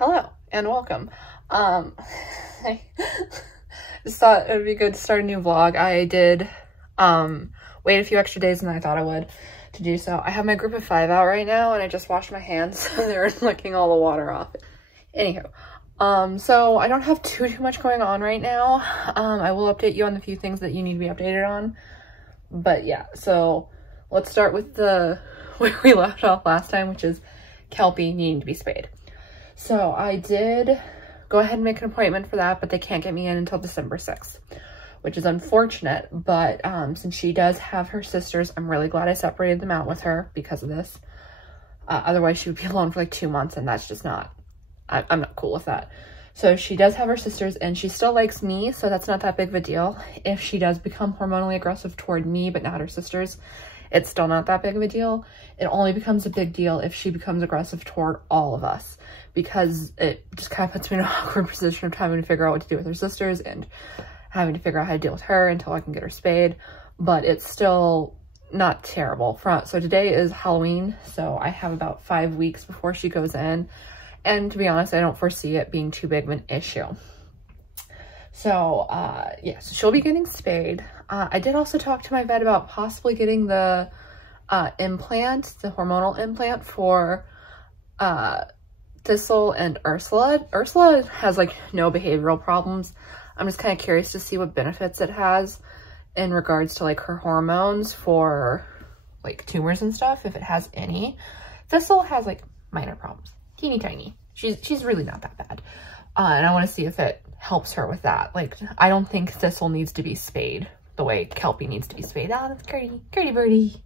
Hello and welcome. I just thought it would be good to start a new vlog. I did wait a few extra days than I thought I would to do so. I have my group of 5 out right now and I just washed my hands so they're licking all the water off. Anywho, so I don't have too much going on right now. I will update you on the few things that you need to be updated on. But yeah, so let's start with where we left off last time, which is Kelpie needing to be spayed. So I did go ahead and make an appointment for that, but they can't get me in until December 6th, which is unfortunate. But since she does have her sisters, I'm really glad I separated them out with her because of this. Otherwise, she would be alone for like 2 months, and that's just not, I'm not cool with that. So she does have her sisters, and she still likes me, so that's not that big of a deal. If she does become hormonally aggressive toward me, but not her sisters, it's still not that big of a deal. It only becomes a big deal if she becomes aggressive toward all of us, because it just kind of puts me in an awkward position of having to figure out what to do with her sisters and having to figure out how to deal with her until I can get her spayed. But it's still not terrible. So today is Halloween, so I have about 5 weeks before she goes in. And to be honest, I don't foresee it being too big of an issue. So yeah, so she'll be getting spayed. I did also talk to my vet about possibly getting the implant, the hormonal implant for Thistle and Ursula. Ursula has like no behavioral problems. I'm just kind of curious to see what benefits it has in regards to like her hormones for like tumors and stuff, if it has any. Thistle has like minor problems, teeny tiny. She's really not that bad. And I want to see if it helps her with that. Like, I don't think Thistle needs to be spayed the way Kelpie needs to be spayed. Oh, that's Gertie. Gertie birdie.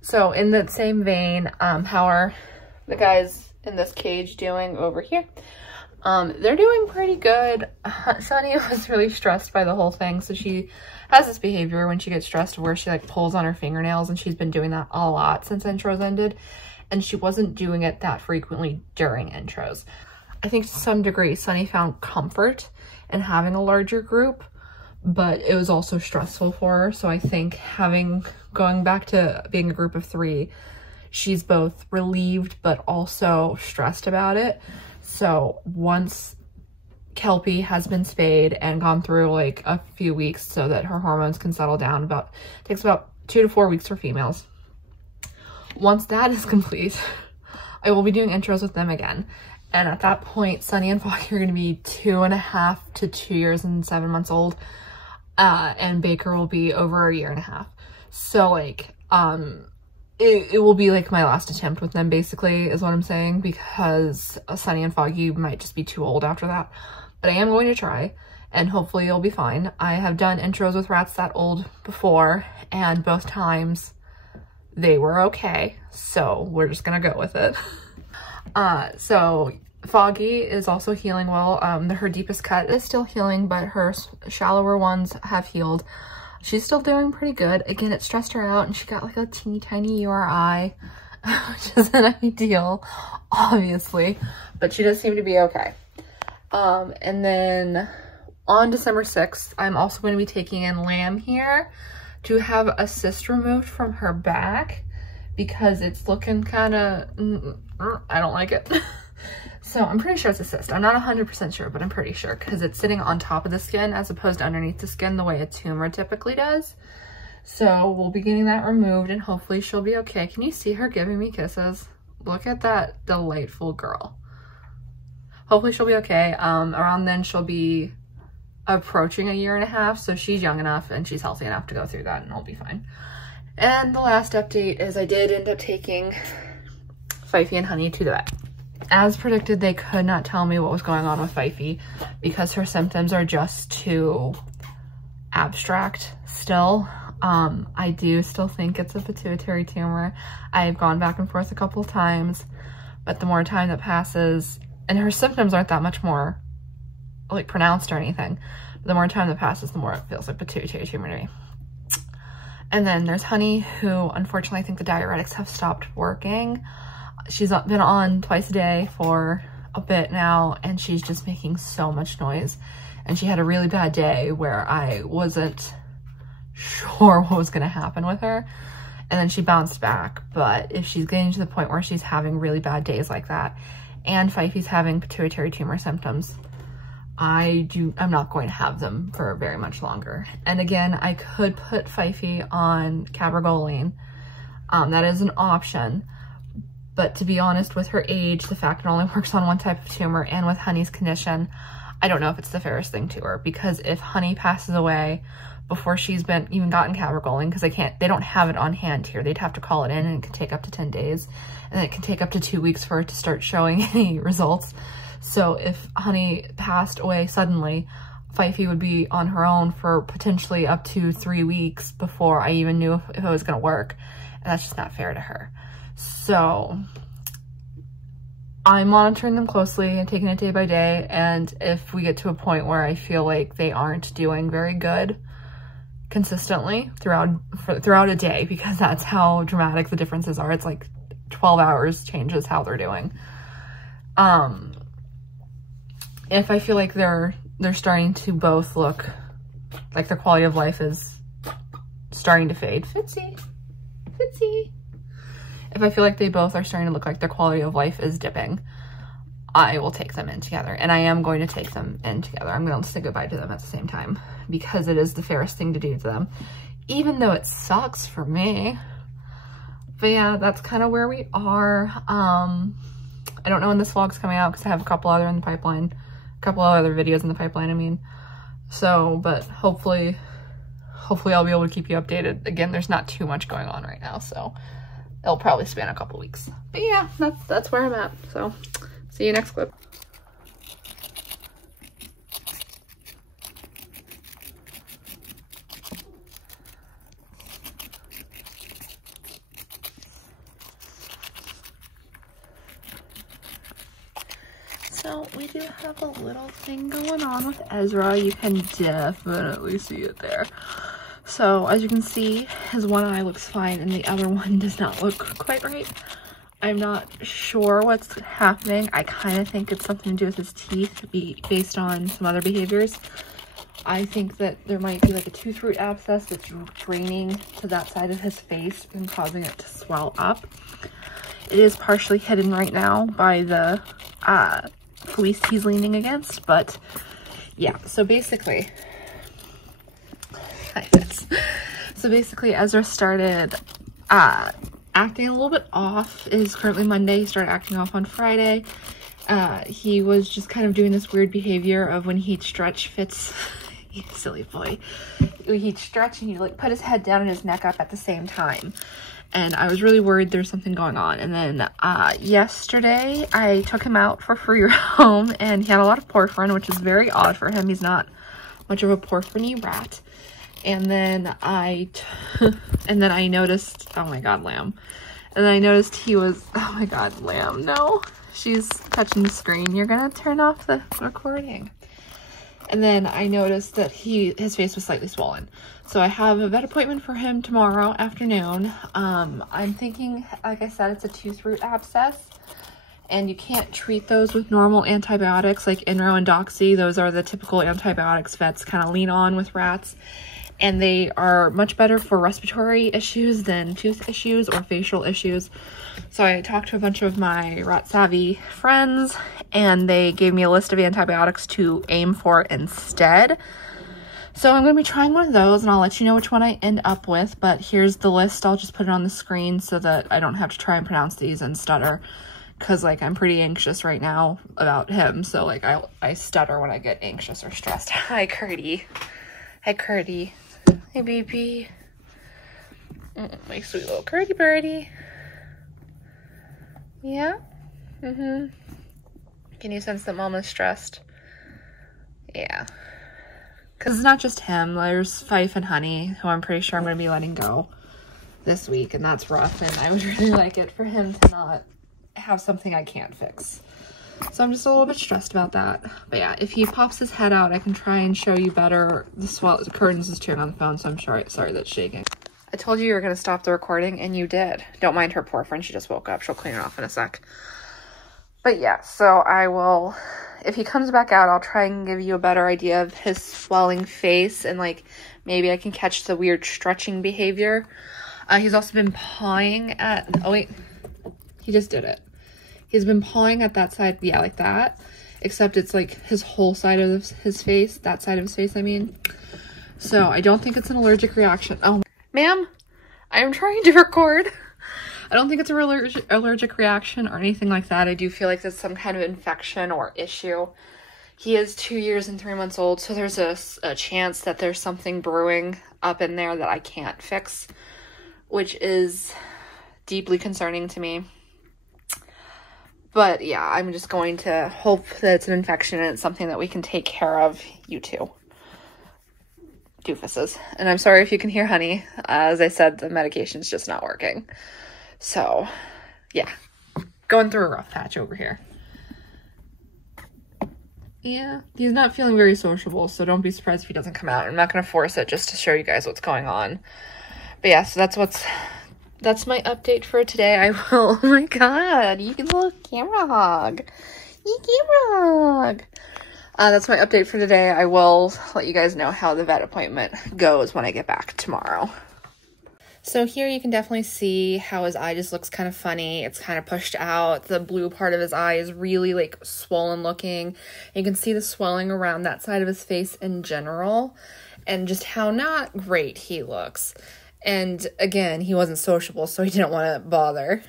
So in that same vein, how are the guys in this cage doing over here? They're doing pretty good. Sunny was really stressed by the whole thing, so she has this behavior when she gets stressed where she like pulls on her fingernails, and she's been doing that a lot since intros ended, and she wasn't doing it that frequently during intros. I think to some degree Sunny found comfort in having a larger group, but it was also stressful for her. So I think going back to being a group of 3, she's both relieved but also stressed about it. So once Kelpie has been spayed and gone through like a few weeks so that her hormones can settle down, it takes about 2 to 4 weeks for females. Once that is complete, I will be doing intros with them again. And at that point, Sunny and Foggy are going to be 2.5 to 2 years and 7 months old. And Baker will be over 1.5 years. So like, it will be like my last attempt with them, basically, is what I'm saying, because Sunny and Foggy might just be too old after that. But I am going to try, and hopefully it'll be fine. I have done intros with rats that old before, and both times they were okay. So we're just gonna go with it. So Foggy is also healing well. Her deepest cut is still healing, but her shallower ones have healed. She's still doing pretty good. Again, it stressed her out, and she got like a teeny tiny URI, which isn't ideal, obviously, but she does seem to be okay. And then on December 6th, I'm also going to be taking in Lamb here to have a cyst removed from her back because it's looking kind of, I don't like it. So I'm pretty sure it's a cyst. I'm not 100% sure, but I'm pretty sure because it's sitting on top of the skin as opposed to underneath the skin the way a tumor typically does. So we'll be getting that removed and hopefully she'll be okay. Can you see her giving me kisses? Look at that delightful girl. Hopefully she'll be okay. Around then she'll be approaching 1.5 years, so she's young enough and she's healthy enough to go through that and I'll be fine. And the last update is I did end up taking Fifey and Honey to the vet. As predicted, they could not tell me what was going on with Fifey because her symptoms are just too abstract still. I do still think it's a pituitary tumor. I've gone back and forth a couple of times, but the more time that passes, and her symptoms aren't that much more like pronounced or anything, but the more time that passes, the more it feels like pituitary tumor to me. And then there's Honey, who unfortunately I think the diuretics have stopped working. She's been on twice a day for a bit now, and she's just making so much noise. And she had a really bad day where I wasn't sure what was going to happen with her. and then she bounced back. But if she's getting to the point where she's having really bad days like that, and Fifey's having pituitary tumor symptoms, I'm not going to have them for very much longer. And again, I could put Fifey on cabergoline. That is an option. But to be honest, with her age, the fact it only works on one type of tumor, and with Honey's condition, I don't know if it's the fairest thing to her, because if Honey passes away before she's even gotten cabergoline, because they don't have it on hand here. They'd have to call it in, and it could take up to 10 days, and it can take up to 2 weeks for it to start showing any results. So if Honey passed away suddenly, Fifey would be on her own for potentially up to 3 weeks before I even knew if it was going to work, and that's just not fair to her. So I'm monitoring them closely and taking it day by day, and if we get to a point where I feel like they aren't doing very good consistently throughout a day, because that's how dramatic the differences are. It's like 12 hours changes how they're doing. If I feel like they're starting to both look like their quality of life is starting to fade, Fitzy. If I feel like they both are starting to look like their quality of life is dipping, I will take them in together. And I am going to take them in together. I'm going to say goodbye to them at the same time, because it is the fairest thing to do to them, even though it sucks for me. But yeah, that's kind of where we are. I don't know when this vlog's coming out, because I have a couple other in the pipeline, a couple of other videos in the pipeline, I mean. So, but hopefully I'll be able to keep you updated. Again, there's not too much going on right now, so it'll probably span a couple weeks. But yeah, that's where I'm at. So see you next clip. So we do have a little thing going on with Ezra. You can definitely see it there. So as you can see, his one eye looks fine and the other one does not look quite right. I'm not sure what's happening. I kind of think it's something to do with his teeth, based on some other behaviors. I think that there might be like a tooth root abscess that's draining to that side of his face and causing it to swell up. It is partially hidden right now by the fleece he's leaning against, but yeah, so basically, Ezra started acting a little bit off. It is currently Monday. He started acting off on Friday. He was just kind of doing this weird behavior of when he'd stretch Fitz, you silly boy, he'd stretch and he'd like put his head down and his neck up at the same time. And I was really worried there's something going on. And then yesterday I took him out for free roam, and he had a lot of porphyrin, which is very odd for him. He's not much of a porphyrin-y rat. And then I noticed, oh my god, Lamb. And then I noticed he was, oh my god, Lamb, no. She's touching the screen. You're gonna turn off the recording. And then I noticed that his face was slightly swollen. So I have a vet appointment for him tomorrow afternoon. I'm thinking, like I said, it's a tooth root abscess. And you can't treat those with normal antibiotics like Inro and Doxy. Those are the typical antibiotics vets kind of lean on with rats. And they are much better for respiratory issues than tooth issues or facial issues. So I talked to a bunch of my rat savvy friends, and they gave me a list of antibiotics to aim for instead. So I'm going to be trying one of those, and I'll let you know which one I end up with. But here's the list. I'll just put it on the screen so that I don't have to try and pronounce these and stutter. Because, like, I'm pretty anxious right now about him. So, like, I stutter when I get anxious or stressed. Hi, Curdy. Hi, Curdy. Hey, baby. My sweet little Curdy birdie. Yeah? Mm-hmm. Can you sense that Mama's stressed? Yeah. Because it's not just him. There's Fife and Honey, who I'm pretty sure I'm going to be letting go this week. And that's rough. And I would really like it for him to not have something I can't fix. So I'm just a little bit stressed about that. But yeah, if he pops his head out, I can try and show you better. The curtains is tearing on the phone, so I'm sorry that's shaking. I told you you were going to stop the recording, and you did. Don't mind her porphyrin. She just woke up. She'll clean it off in a sec. But yeah, so I will, if he comes back out, I'll try and give you a better idea of his swelling face, and like maybe I can catch the weird stretching behavior. He's also been pawing at, oh wait, he just did it. He's been pawing at that side, yeah, like that, except it's like his whole side of his face, that side of his face, I mean. So I don't think it's an allergic reaction. Oh, ma'am, I am trying to record. I don't think it's a allergic reaction or anything like that. I do feel like there's some kind of infection or issue. He is 2 years and 3 months old, so there's a chance that there's something brewing up in there that I can't fix, which is deeply concerning to me. But yeah, I'm just going to hope that it's an infection and it's something that we can take care of, you two doofuses. And I'm sorry if you can hear Honey. As I said, the medication's just not working. So, yeah, going through a rough patch over here. Yeah, he's not feeling very sociable, so don't be surprised if he doesn't come out. I'm not going to force it just to show you guys what's going on. But yeah, so that's my update for today. I will, oh my god, you can look, camera hog. Camera hog. That's my update for today. I will let you guys know how the vet appointment goes when I get back tomorrow. So here you can definitely see how his eye just looks kind of funny. It's kind of pushed out. The blue part of his eye is really like swollen looking. You can see the swelling around that side of his face in general and just how not great he looks. And again, he wasn't sociable, so he didn't want to bother.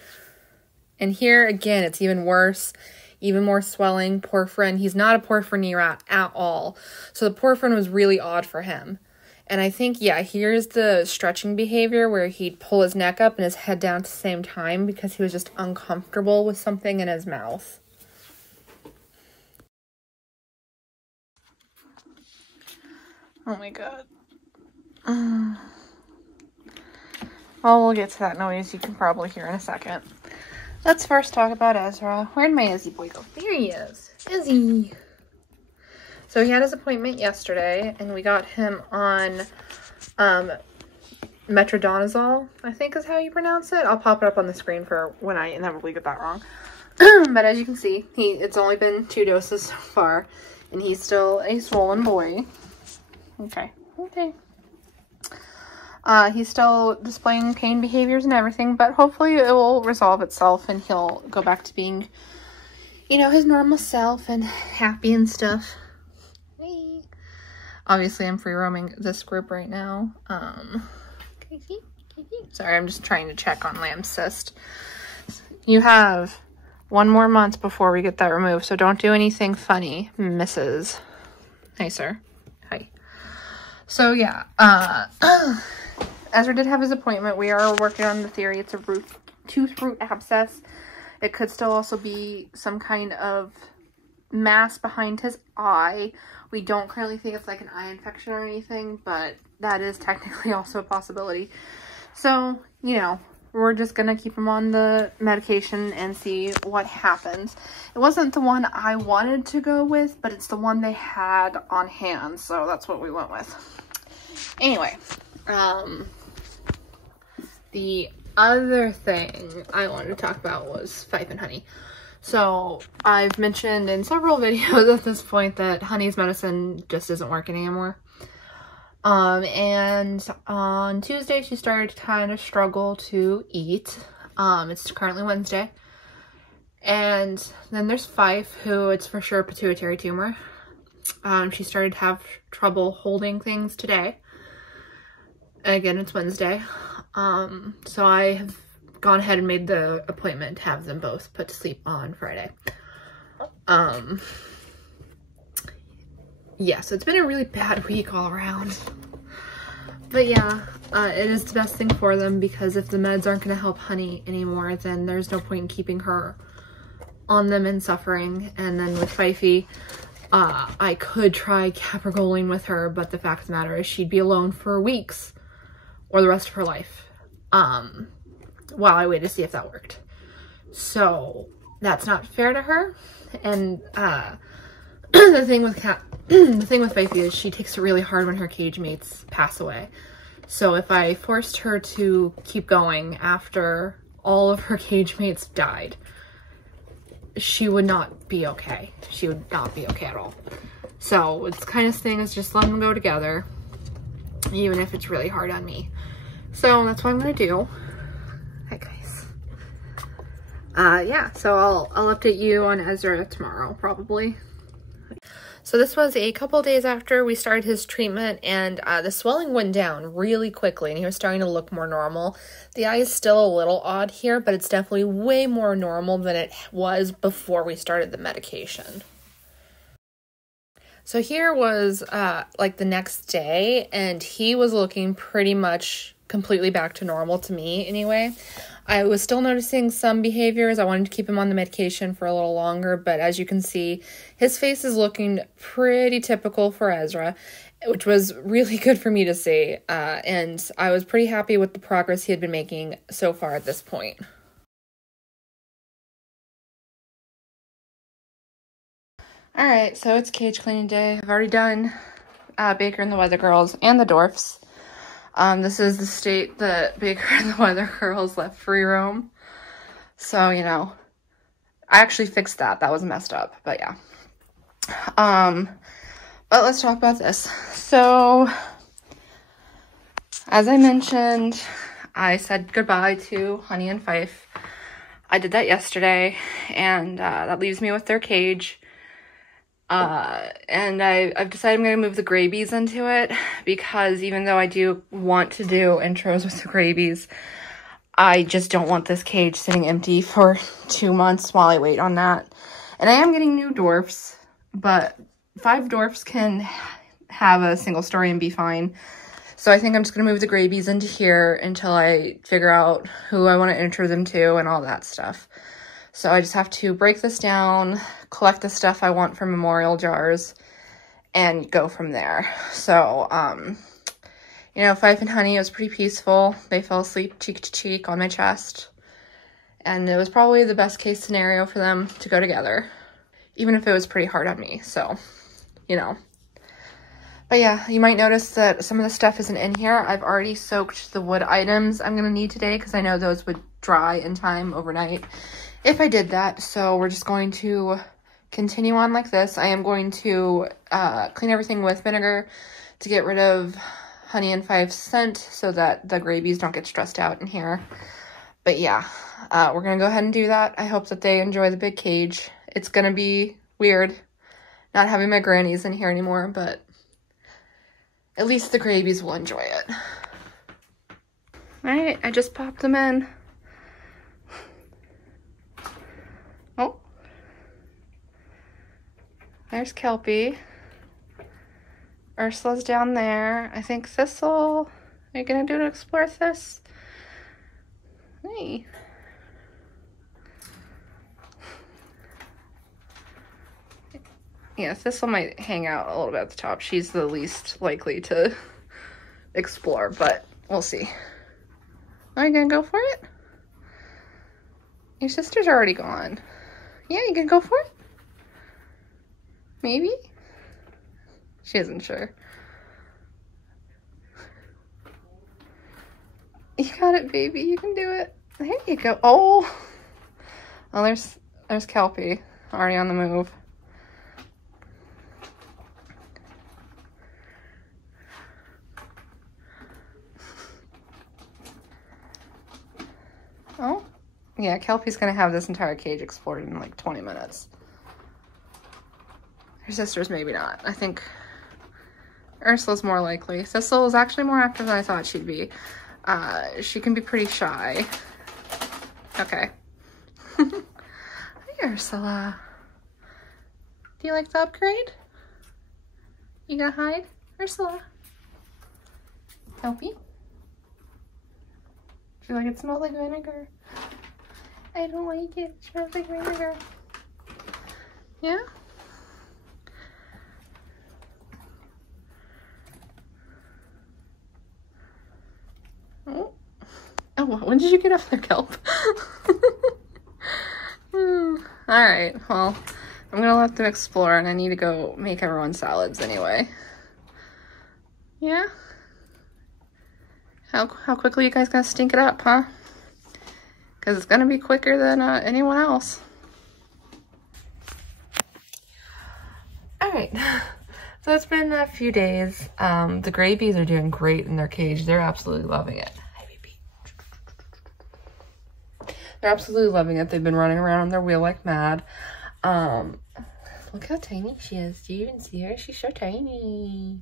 And here again, it's even worse. Even more swelling, porphyrin. He's not a porphyrin rat at all. So the porphyrin was really odd for him. And I think, yeah, here's the stretching behavior where he'd pull his neck up and his head down at the same time because he was just uncomfortable with something in his mouth. Oh my god. Well, we'll get to that noise you can probably hear in a second. Let's first talk about Ezra. Where'd my Izzy boy go? There he is. Izzy. So he had his appointment yesterday, and we got him on metronidazole, I think is how you pronounce it. I'll pop it up on the screen for when I inevitably get that wrong. But as you can see, it's only been 2 doses so far, and he's still a swollen boy. Okay. He's still displaying pain behaviors and everything, but hopefully it will resolve itself and he'll go back to being, you know, his normal self and happy and stuff. Obviously, I'm free roaming this group right now. Sorry, I'm just trying to check on Lamb's cyst. You have 1 more month before we get that removed, so don't do anything funny, Mrs. Hey, sir. Hi. So, yeah. Ezra did have his appointment. We are working on the theory. It's a tooth root abscess. It could still also be some kind of mass behind his eye. We don't currently think it's like an eye infection or anything, but that is technically also a possibility. So, you know, we're just gonna keep him on the medication and see what happens. It wasn't the one I wanted to go with, but it's the one they had on hand, so that's what we went with. Anyway, the other thing I wanted to talk about was Fife and Honey. So I've mentioned in several videos at this point that Honey's medicine just isn't working anymore. And on Tuesday she started to kind of struggle to eat. It's currently Wednesday. And then there's Fife, who it's for sure a pituitary tumor. She started to have trouble holding things today. Again, it's Wednesday. So I have gone ahead and made the appointment to have them both put to sleep on Friday. Yeah, so it's been a really bad week all around. But yeah, it is the best thing for them, because if the meds aren't going to help Honey anymore, then there's no point in keeping her on them and suffering. And then with Fifey, I could try cabergoline with her, but the fact of the matter is she'd be alone for weeks or the rest of her life. While I wait to see if that worked. So that's not fair to her. And the thing with Fifey is she takes it really hard when her cage mates pass away. So if I forced her to keep going after all of her cage mates died, she would not be okay. She would not be okay at all. So it's kind of thing is just let them go together, even if it's really hard on me. So that's what I'm gonna do. Hi guys. Yeah, so I'll update you on Ezra tomorrow, probably. So this was a couple days after we started his treatment, and the swelling went down really quickly and he was starting to look more normal. The eye is still a little odd here, but it's definitely way more normal than it was before we started the medication. So here was like the next day, and he was looking pretty much completely back to normal to me anyway. I was still noticing some behaviors. I wanted to keep him on the medication for a little longer, but as you can see, his face is looking pretty typical for Ezra, which was really good for me to see. And I was pretty happy with the progress he had been making so far at this point. All right, so it's cage cleaning day. I've already done Baker and the Weather Girls and the Dwarfs. This is the state that Baker and the Weather Girls left free roam. So, you know, I actually fixed that. That was messed up, but yeah. But let's talk about this. So, as I mentioned, I said goodbye to Honey and Fife. I did that yesterday, and that leaves me with their cage. And I've decided I'm going to move the graybies into it, because even though I do want to do intros with the graybies, I just don't want this cage sitting empty for 2 months while I wait on that. And I am getting new dwarfs, but 5 dwarfs can have a single story and be fine. So I think I'm just going to move the graybies into here until I figure out who I want to intro them to and all that stuff. So I just have to break this down, collect the stuff I want from memorial jars, and go from there. So, you know, Fife and Honey, it was pretty peaceful. They fell asleep cheek to cheek on my chest. And it was probably the best case scenario for them to go together, even if it was pretty hard on me. So, you know. But yeah, you might notice that some of the stuff isn't in here. I've already soaked the wood items I'm going to need today, because I know those would dry in time overnight if I did that. So we're just going to continue on like this. I am going to clean everything with vinegar to get rid of Honey and Fife's scent so that the graybies don't get stressed out in here. But yeah, we're going to go ahead and do that. I hope that they enjoy the big cage. It's going to be weird not having my grannies in here anymore, but at least the graybies will enjoy it. All right, I just popped them in. Oh, there's Kelpie. Ursula's down there. I think Thistle. Are you gonna do to explore this? Hey. Yeah, Thistle might hang out a little bit at the top. She's the least likely to explore, but we'll see. Are you gonna go for it? Your sister's already gone. Yeah, you gonna go for it? Maybe? She isn't sure. You got it, baby. You can do it. There you go. Oh! Oh, there's Kelpie. Already on the move. Oh, yeah, Kelpie's gonna have this entire cage explored in like 20 minutes. Her sister's maybe not. I think Ursula's more likely. Thistle is actually more active than I thought she'd be. She can be pretty shy. Okay. Hi, Ursula. Do you like the upgrade? You gonna hide? Ursula? Kelpie? She's like, it smells like vinegar. I don't like it. It smells like vinegar. Yeah? Oh. Oh, when did you get up there, Kelp? Alright, well, I'm gonna let them explore, and I need to go make everyone salads anyway. Yeah? How quickly you guys gonna stink it up, huh? Because it's gonna be quicker than anyone else. Alright, so it's been a few days. The graybies are doing great in their cage. They're absolutely loving it. Hi, They're absolutely loving it. They've been running around on their wheel like mad. Look how tiny she is. Do you even see her? She's so tiny.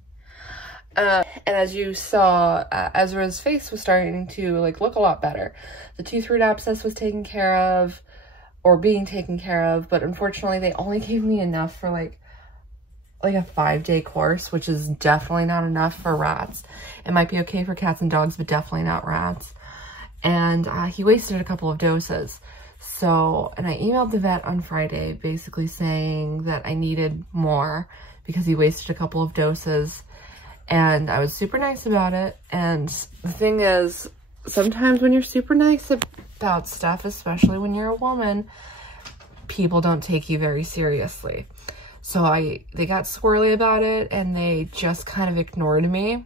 And as you saw, Ezra's face was starting to like look a lot better. The tooth root abscess was taken care of, or being taken care of, but unfortunately they only gave me enough for like a 5-day course, which is definitely not enough for rats. It might be okay for cats and dogs, but definitely not rats. And he wasted a couple of doses. So, and I emailed the vet on Friday basically saying that I needed more because he wasted a couple of doses, and I was super nice about it. And the thing is, sometimes when you're super nice about stuff, especially when you're a woman, people don't take you very seriously. So they got squirrely about it, and they just kind of ignored me.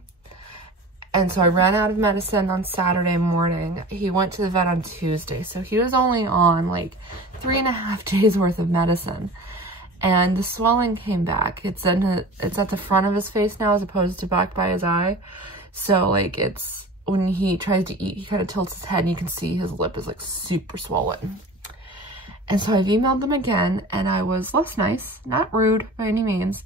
And so I ran out of medicine on Saturday morning. He went to the vet on Tuesday. So he was only on like 3.5 days worth of medicine. And the swelling came back. It's at the front of his face now as opposed to back by his eye. So like when he tries to eat, he kind of tilts his head and you can see his lip is like super swollen. And so I've emailed them again, and I was less nice, not rude by any means.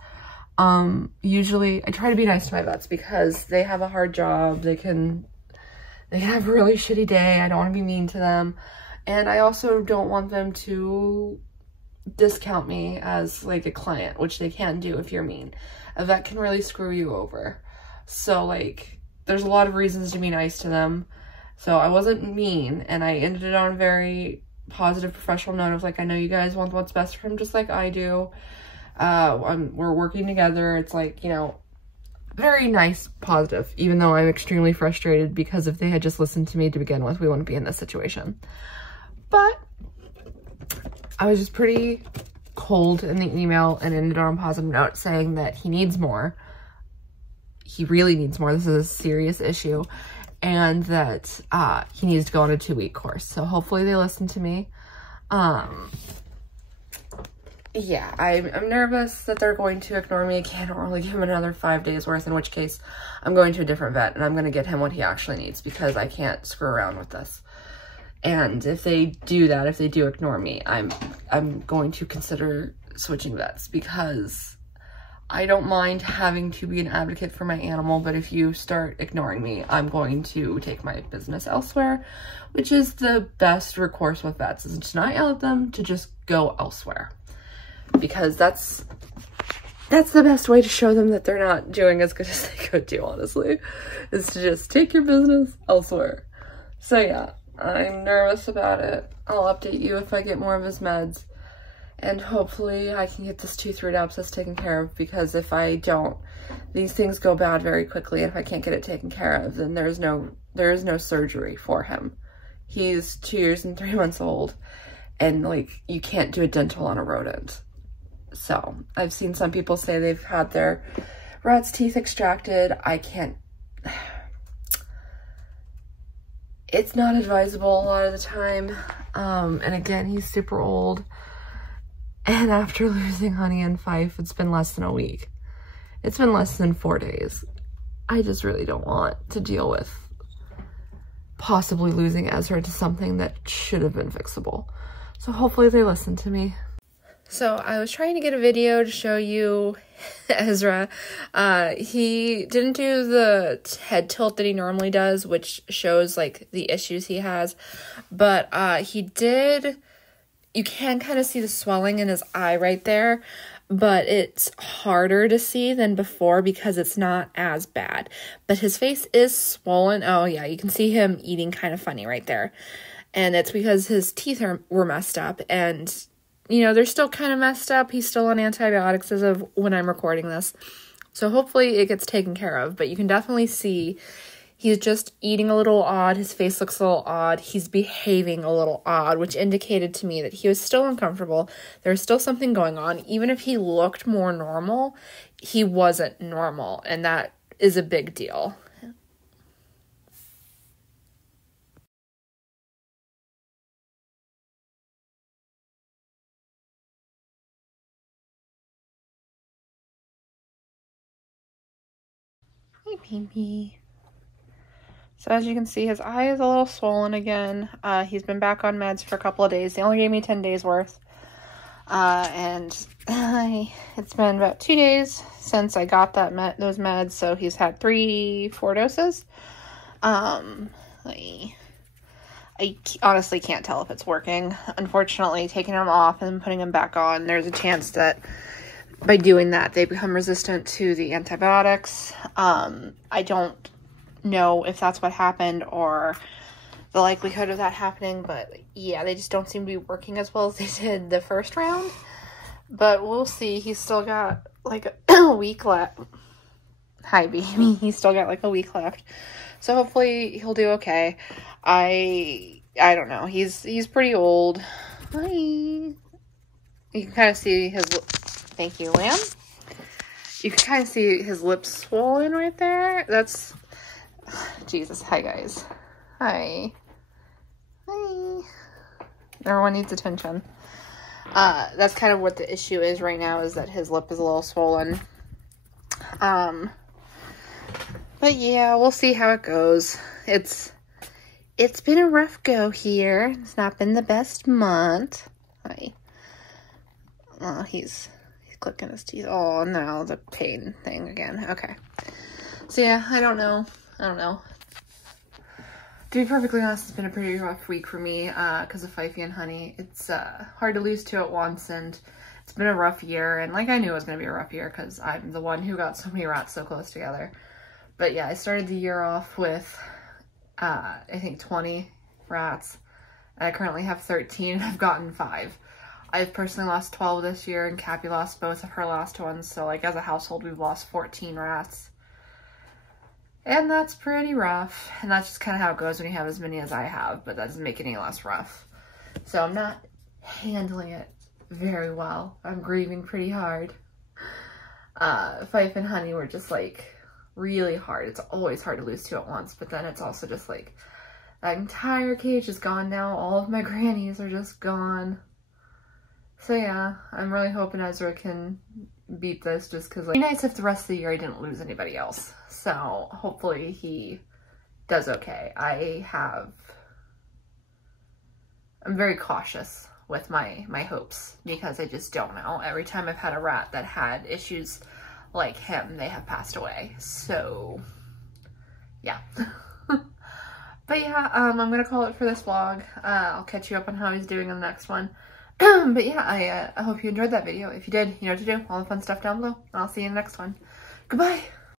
Usually I try to be nice to my vets because they have a hard job. They can have a really shitty day. I don't want to be mean to them. And I also don't want them to discount me as like a client, which they can do if you're mean. A vet can really screw you over. So like, there's a lot of reasons to be nice to them. So I wasn't mean, and I ended it on a very positive professional note of like, I know you guys want what's best for him just like I do. We're working together. It's like, you know, very nice, positive, even though I'm extremely frustrated because if they had just listened to me to begin with, we wouldn't be in this situation. But I was just pretty cold in the email and ended on a positive note saying that he needs more. He really needs more. This is a serious issue, and that he needs to go on a 2-week course. So hopefully they listen to me. Yeah, I'm nervous that they're going to ignore me again or only give him another 5 days worth, in which case I'm going to a different vet and I'm going to get him what he actually needs because I can't screw around with this. And if they do that, if they do ignore me, I'm going to consider switching vets because I don't mind having to be an advocate for my animal, but if you start ignoring me, I'm going to take my business elsewhere, which is the best recourse with vets, is to not yell at them, to just go elsewhere. Because that's the best way to show them that they're not doing as good as they could do, honestly, is to just take your business elsewhere. So yeah, I'm nervous about it. I'll update you if I get more of his meds, and hopefully I can get this tooth root abscess taken care of, because if I don't, these things go bad very quickly. If I can't get it taken care of, then there is no surgery for him. He's 2 years and 3 months old, and like, you can't do a dental on a rodent. So I've seen some people say they've had their rat's teeth extracted. I can't, it's not advisable a lot of the time. And again, he's super old. And after losing Honey and Fife, it's been less than a week. It's been less than 4 days. I just really don't want to deal with possibly losing Ezra to something that should have been fixable. So hopefully they listen to me. So I was trying to get a video to show you Ezra. He didn't do the head tilt that he normally does, which shows like the issues he has, but he did. You can kind of see the swelling in his eye right there, but it's harder to see than before because it's not as bad. But his face is swollen. Oh yeah, you can see him eating kind of funny right there. And it's because his teeth were messed up, and you know, they're still kind of messed up. He's still on antibiotics as of when I'm recording this. So hopefully it gets taken care of, but you can definitely see he's just eating a little odd. His face looks a little odd. He's behaving a little odd, which indicated to me that he was still uncomfortable. There was still something going on. Even if he looked more normal, he wasn't normal, and that is a big deal. Hi, baby. So as you can see, his eye is a little swollen again. He's been back on meds for a couple of days. They only gave me 10 days worth. And it's been about 2 days since I got those meds, so he's had 4 doses. I honestly can't tell if it's working. Unfortunately, taking him off and putting him back on, there's a chance that by doing that, they become resistant to the antibiotics. I don't know if that's what happened or the likelihood of that happening, but yeah, they just don't seem to be working as well as they did the first round. But we'll see. He's still got like a week left. Hi, baby. He's still got like a week left. So hopefully he'll do okay. I don't know. He's pretty old. Hi. You can kind of see his thank you, Lamb. You can kind of see his lips swollen right there. That's Jesus. Hi, guys. Hi. Hi. Everyone needs attention. That's kind of what the issue is right now, is that his lip is a little swollen. But yeah, we'll see how it goes. It's been a rough go here. It's not been the best month. Hi. Oh, he's clicking his teeth. Oh, no, the pain thing again. Okay. So yeah, I don't know. To be perfectly honest, it's been a pretty rough week for me because of Fifey and Honey. It's hard to lose 2 at once, and it's been a rough year. And like, I knew it was going to be a rough year because I'm the one who got so many rats so close together. But yeah, I started the year off with, I think 20 rats. And I currently have 13 and I've gotten 5. I've personally lost 12 this year, and Cappy lost both of her last ones. So like, as a household, we've lost 14 rats. And that's pretty rough. And that's just kind of how it goes when you have as many as I have, but that doesn't make it any less rough. So I'm not handling it very well. I'm grieving pretty hard. Fife and Honey were just like really hard. It's always hard to lose 2 at once, but then it's also just like that entire cage is gone now. All of my grannies are just gone. So yeah, I'm really hoping Ezra can beat this, just because like, it'd be nice if the rest of the year I didn't lose anybody else. So hopefully he does okay. I'm very cautious with my hopes because I just don't know. Every time I've had a rat that had issues like him, they have passed away. So yeah. But yeah, I'm gonna call it for this vlog. I'll catch you up on how he's doing in the next one. But yeah, I hope you enjoyed that video. If you did, you know what to do. All the fun stuff down below. And I'll see you in the next one. Goodbye!